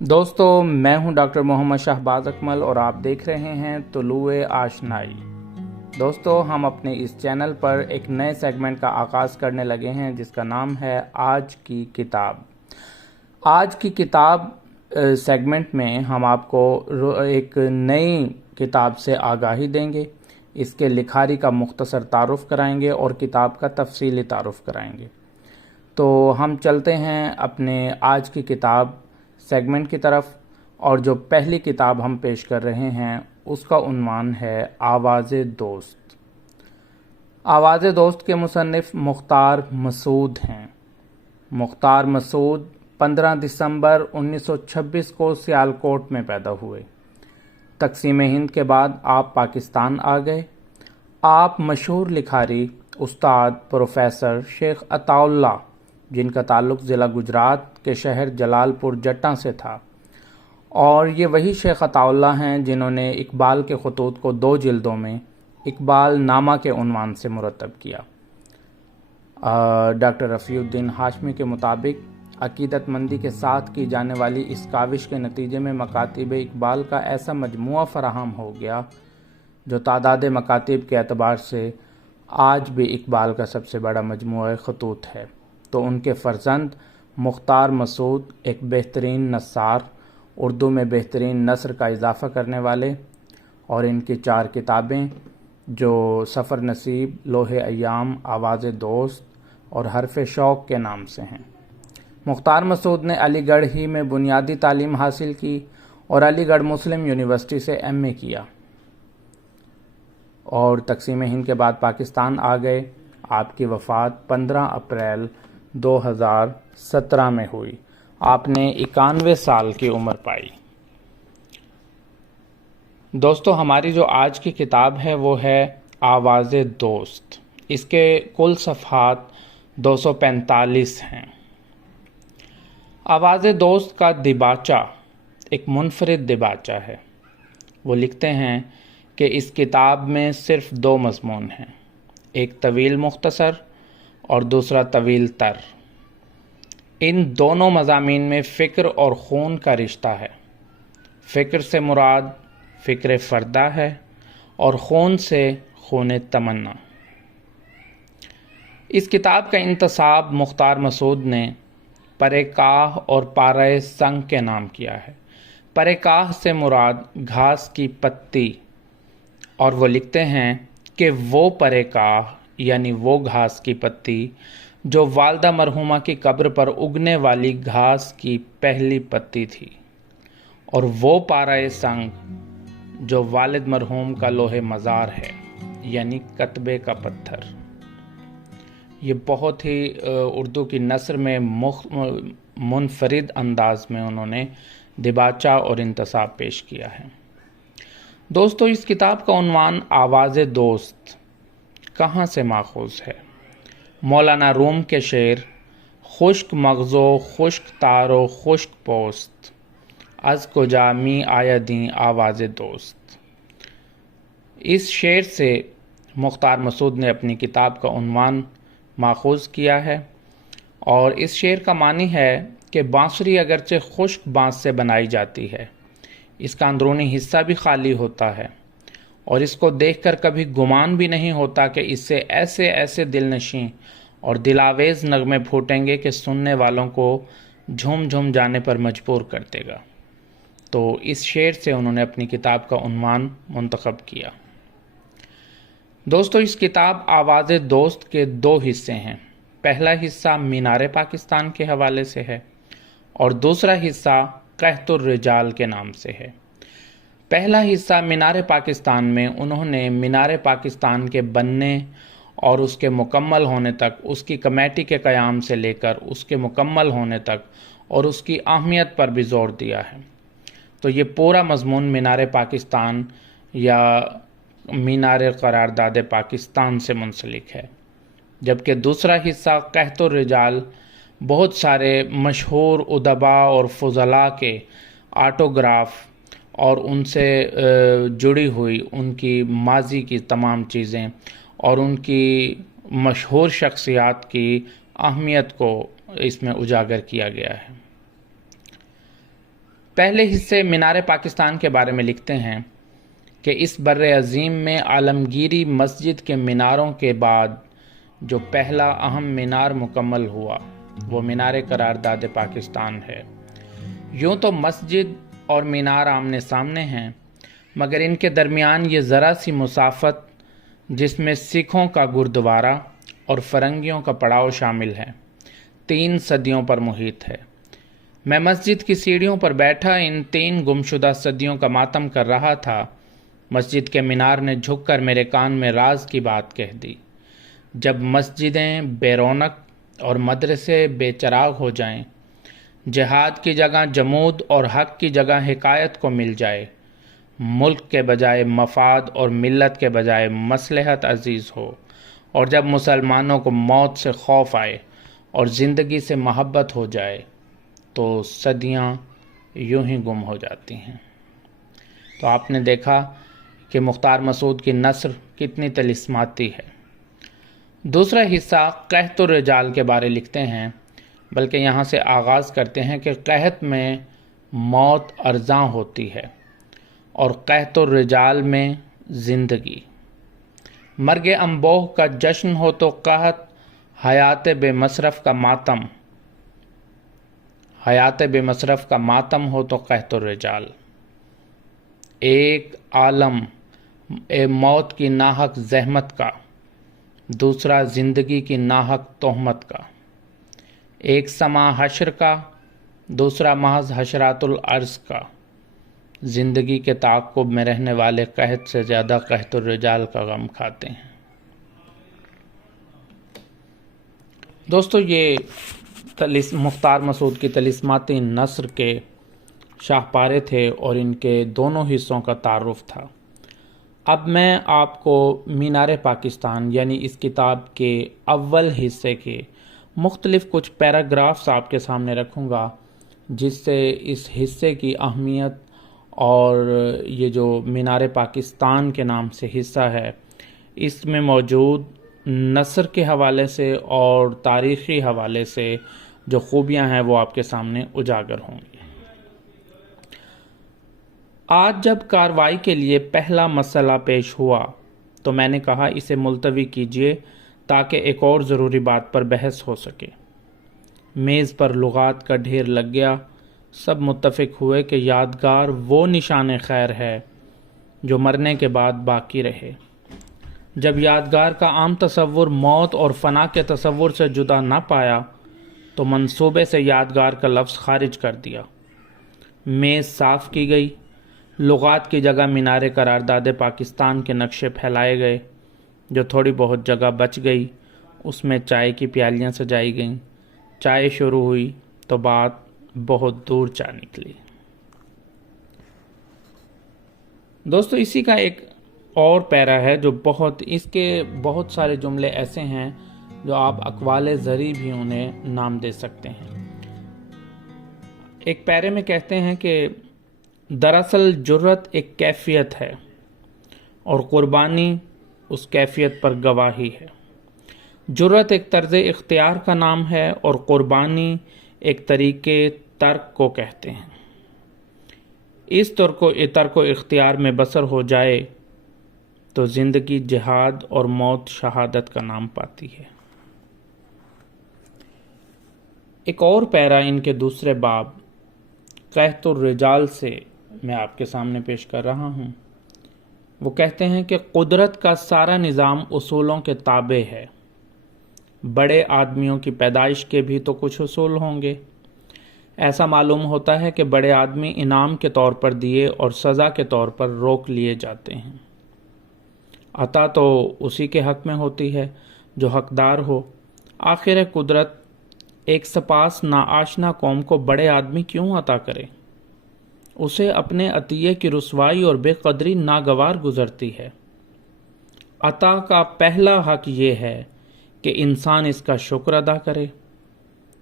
دوستو، میں ہوں ڈاکٹر محمد شہباز اکمل اور آپ دیکھ رہے ہیں طلوع آشنائی۔ دوستو، ہم اپنے اس چینل پر ایک نئے سیگمنٹ کا آغاز کرنے لگے ہیں جس کا نام ہے آج کی کتاب۔ آج کی کتاب سیگمنٹ میں ہم آپ کو ایک نئی کتاب سے آگاہی دیں گے، اس کے لکھاری کا مختصر تعارف کرائیں گے اور کتاب کا تفصیلی تعارف کرائیں گے۔ تو ہم چلتے ہیں اپنے آج کی کتاب سیگمنٹ کی طرف، اور جو پہلی کتاب ہم پیش کر رہے ہیں اس کا عنوان ہے آواز دوست۔ آواز دوست کے مصنف مختار مسعود ہیں۔ مختار مسعود 15 دسمبر 1926 کو سیالکوٹ میں پیدا ہوئے۔ تقسیم ہند کے بعد آپ پاکستان آ گئے۔ آپ مشہور لکھاری استاد پروفیسر شیخ عطا اللہ، جن کا تعلق ضلع گجرات کے شہر جلال پور جٹاں سے تھا، اور یہ وہی شیخ عطا اللہ ہیں جنہوں نے اقبال کے خطوط کو 2 جلدوں میں اقبال نامہ کے عنوان سے مرتب کیا۔ ڈاکٹر رفیع الدین ہاشمی کے مطابق عقیدت مندی کے ساتھ کی جانے والی اس کاوش کے نتیجے میں مکاتب اقبال کا ایسا مجموعہ فراہم ہو گیا جو تعداد مکاتب کے اعتبار سے آج بھی اقبال کا سب سے بڑا مجموعہ خطوط ہے۔ تو ان کے فرزند مختار مسعود ایک بہترین نثار، اردو میں بہترین نثر کا اضافہ کرنے والے، اور ان کی 4 کتابیں جو سفر نصیب، لوح ایام، آواز دوست اور حرف شوق کے نام سے ہیں۔ مختار مسعود نے علی گڑھ ہی میں بنیادی تعلیم حاصل کی اور علی گڑھ مسلم یونیورسٹی سے ایم اے کیا، اور تقسیم ہند کے بعد پاکستان آ گئے۔ آپ کی وفات 15 اپریل 2017 میں ہوئی۔ آپ نے 91 سال کی عمر پائی۔ دوستو، ہماری جو آج کی کتاب ہے وہ ہے آواز دوست۔ اس کے کل صفحات 245 ہیں۔ آواز دوست کا دباچہ ایک منفرد دباچہ ہے۔ وہ لکھتے ہیں کہ اس کتاب میں صرف 2 مضمون ہیں، ایک طویل مختصر اور دوسرا طویل تر۔ ان دونوں مضامین میں فکر اور خون کا رشتہ ہے۔ فکر سے مراد فکر فردہ ہے اور خون سے خون تمنا۔ اس کتاب کا انتساب مختار مسعود نے پرے کاہ اور پارہ سنگ کے نام کیا ہے۔ پرے کاہ سے مراد گھاس کی پتی، اور وہ لکھتے ہیں کہ وہ پرے کاہ یعنی وہ گھاس کی پتی جو والدہ مرحومہ کی قبر پر اگنے والی گھاس کی پہلی پتی تھی، اور وہ پارہ سنگ جو والد مرحوم کا لوح مزار ہے یعنی کتبے کا پتھر۔ یہ بہت ہی اردو کی نثر میں منفرد انداز میں انہوں نے دباچہ اور انتساب پیش کیا ہے۔ دوستو، اس کتاب کا عنوان آواز دوست کہاں سے ماخوذ ہے؟ مولانا روم کے شعر خشک مغزو خشک تارو خشک پوست، از کجا می آیدیں آواز دوست۔ اس شعر سے مختار مسعود نے اپنی کتاب کا عنوان ماخوذ کیا ہے، اور اس شعر کا معنی ہے کہ بانسری اگرچہ خشک بانس سے بنائی جاتی ہے، اس کا اندرونی حصہ بھی خالی ہوتا ہے، اور اس کو دیکھ کر کبھی گمان بھی نہیں ہوتا کہ اس سے ایسے ایسے دل نشیں اور دلاویز نغمے پھوٹیں گے کہ سننے والوں کو جھوم جھوم جانے پر مجبور کر دے گا۔ تو اس شعر سے انہوں نے اپنی کتاب کا عنوان منتخب کیا۔ دوستو، اس کتاب آواز دوست کے 2 حصے ہیں۔ پہلا حصہ مینار پاکستان کے حوالے سے ہے، اور دوسرا حصہ قحط الرجال کے نام سے ہے۔ پہلا حصہ مینار پاکستان میں انہوں نے مینار پاکستان کے بننے اور اس کے مکمل ہونے تک، اس کی کمیٹی کے قیام سے لے کر اس کے مکمل ہونے تک اور اس کی اہمیت پر بھی زور دیا ہے۔ تو یہ پورا مضمون مینار پاکستان یا مینار قرارداد پاکستان سے منسلک ہے، جبکہ دوسرا حصہ قحط الرجال بہت سارے مشہور ادباء اور فضلاء کے آٹوگراف اور ان سے جڑی ہوئی ان کی ماضی کی تمام چیزیں اور ان کی مشہور شخصیات کی اہمیت کو اس میں اجاگر کیا گیا ہے۔ پہلے حصے مینار پاکستان کے بارے میں لکھتے ہیں کہ اس بر عظیم میں عالمگیری مسجد کے میناروں کے بعد جو پہلا اہم مینار مکمل ہوا وہ مینار قرارداد پاکستان ہے۔ یوں تو مسجد اور مینار آمنے سامنے ہیں، مگر ان کے درمیان یہ ذرا سی مسافت جس میں سکھوں کا گردوارہ اور فرنگیوں کا پڑاؤ شامل ہے 3 صدیوں پر محیط ہے۔ میں مسجد کی سیڑھیوں پر بیٹھا ان 3 گمشدہ صدیوں کا ماتم کر رہا تھا۔ مسجد کے مینار نے جھک کر میرے کان میں راز کی بات کہہ دی۔ جب مسجدیں بے رونق اور مدرسے بے چراغ ہو جائیں، جہاد کی جگہ جمود اور حق کی جگہ حکایت کو مل جائے، ملک کے بجائے مفاد اور ملت کے بجائے مصلحت عزیز ہو، اور جب مسلمانوں کو موت سے خوف آئے اور زندگی سے محبت ہو جائے تو صدیاں یوں ہی گم ہو جاتی ہیں۔ تو آپ نے دیکھا کہ مختار مسعود کی نثر کتنی طلسماتی ہے۔ دوسرا حصہ قحط الرجال کے بارے لکھتے ہیں، بلکہ یہاں سے آغاز کرتے ہیں کہ قحط میں موت ارزاں ہوتی ہے اور قحط الرجال میں زندگی۔ مرگ انبوہ کا جشن ہو تو قحط، حیات بے مصرف کا ماتم، حیات بے مصرف کا ماتم ہو تو قحط الرجال۔ ایک عالم موت کی ناحق زحمت کا، دوسرا زندگی کی ناحق تہمت کا۔ ایک سما حشر کا، دوسرا محض حشرات الارض کا۔ زندگی کے تعاقب میں رہنے والے قحط سے زیادہ قحط الرجال کا غم کھاتے ہیں۔ دوستو، یہ مختار مسعود کی طلسماتی نثر کے شاہپارے تھے اور ان کے دونوں حصوں کا تعارف تھا۔ اب میں آپ کو مینار پاکستان یعنی اس کتاب کے اول حصے کے مختلف کچھ پیراگرافز آپ کے سامنے رکھوں گا، جس سے اس حصے کی اہمیت اور یہ جو مینار پاکستان کے نام سے حصہ ہے اس میں موجود نثر کے حوالے سے اور تاریخی حوالے سے جو خوبیاں ہیں وہ آپ کے سامنے اجاگر ہوں گی۔ آج جب کارروائی کے لیے پہلا مسئلہ پیش ہوا تو میں نے کہا اسے ملتوی کیجیے تاکہ ایک اور ضروری بات پر بحث ہو سکے۔ میز پر لغات کا ڈھیر لگ گیا۔ سب متفق ہوئے کہ یادگار وہ نشان خیر ہے جو مرنے کے بعد باقی رہے۔ جب یادگار کا عام تصور موت اور فنا کے تصور سے جدا نہ پایا تو منصوبے سے یادگار کا لفظ خارج کر دیا۔ میز صاف کی گئی، لغات کی جگہ مینار قرارداد پاکستان کے نقشے پھیلائے گئے۔ جو تھوڑی بہت جگہ بچ گئی اس میں چائے کی پیالیاں سجائی گئیں۔ چائے شروع ہوئی تو بات بہت دور جا نکلی۔ دوستو، اسی کا ایک اور پیرا ہے جو اس کے بہت سارے جملے ایسے ہیں جو آپ اقوال زری بھی انہیں نام دے سکتے ہیں۔ ایک پیرے میں کہتے ہیں کہ دراصل جرت ایک کیفیت ہے اور قربانی اس کیفیت پر گواہی ہے۔ جرت ایک طرز اختیار کا نام ہے اور قربانی ایک طریقے ترک کو کہتے ہیں۔ اس ترک و اختیار میں بسر ہو جائے تو زندگی جہاد اور موت شہادت کا نام پاتی ہے۔ ایک اور پیرا ان کے دوسرے باب قحط الرجال سے میں آپ کے سامنے پیش کر رہا ہوں۔ وہ کہتے ہیں کہ قدرت کا سارا نظام اصولوں کے تابع ہے۔ بڑے آدمیوں کی پیدائش کے بھی تو کچھ اصول ہوں گے۔ ایسا معلوم ہوتا ہے کہ بڑے آدمی انعام کے طور پر دیے اور سزا کے طور پر روک لیے جاتے ہیں۔ عطا تو اسی کے حق میں ہوتی ہے جو حقدار ہو۔ آخر قدرت ایک سپاس ناآشنا قوم کو بڑے آدمی کیوں عطا کرے؟ اسے اپنے عطیے کی رسوائی اور بے قدری ناگوار گزرتی ہے۔ عطا کا پہلا حق یہ ہے کہ انسان اس کا شکر ادا کرے۔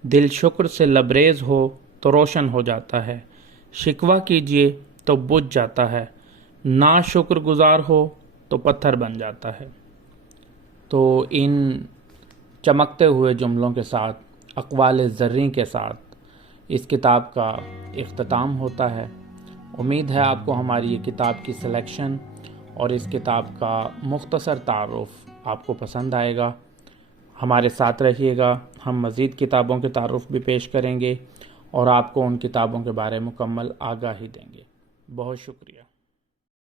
دل شکر سے لبریز ہو تو روشن ہو جاتا ہے، شکوہ کیجیے تو بجھ جاتا ہے، نا شکر گزار ہو تو پتھر بن جاتا ہے۔ تو ان چمکتے ہوئے جملوں کے ساتھ، اقوال زریں کے ساتھ اس کتاب کا اختتام ہوتا ہے۔ امید ہے آپ کو ہماری یہ کتاب کی سلیکشن اور اس کتاب کا مختصر تعارف آپ کو پسند آئے گا۔ ہمارے ساتھ رہیے گا، ہم مزید کتابوں کے تعارف بھی پیش کریں گے اور آپ کو ان کتابوں کے بارے مکمل آگاہی دیں گے۔ بہت شکریہ۔